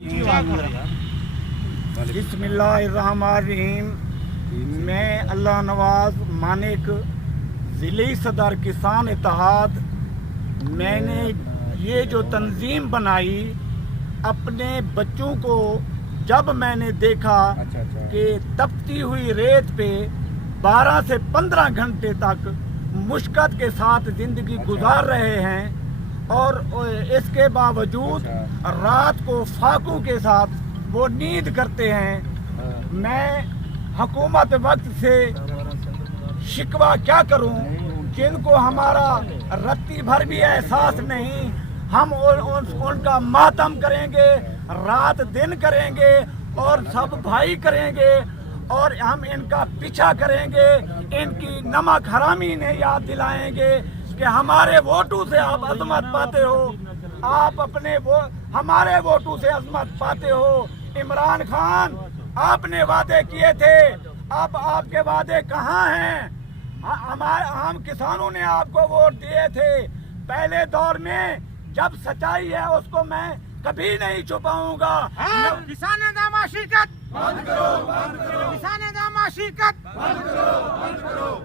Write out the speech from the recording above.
बिस्मिल्लाहिर्रहमानिर्रहीम। मैं अल्लाह नवाज मानिक, ज़िली सदर किसान इत्तेहाद। मैंने ये जो तंजीम बनाई, अपने बच्चों को जब मैंने देखा कि तपती हुई रेत पे 12 से 15 घंटे तक मुश्किल के साथ ज़िंदगी गुजार रहे हैं और इसके बावजूद रात को फाकों के साथ वो नींद करते हैं। मैं हुकूमत वक्त से शिकवा क्या करूं, जिनको हमारा रत्ती भर भी एहसास नहीं। हम उनका मातम करेंगे, रात दिन करेंगे और सब भाई करेंगे और हम इनका पीछा करेंगे। इनकी नमक हरामी ने याद दिलाएंगे कि हमारे वोटों से आप अजमत पाते हो, आप अपने हमारे वोटों से अजमत पाते हो। इमरान खान, आपने वादे किए थे, अब आपके वादे कहाँ हैं? हम किसानों ने आपको वोट दिए थे पहले दौर में। जब सच्चाई है उसको मैं कभी नहीं छुपाऊंगा। किसान दामा शिरकत बंद करो, बंद करो। किसान दामा शिरकत बंद करो, बंद करो।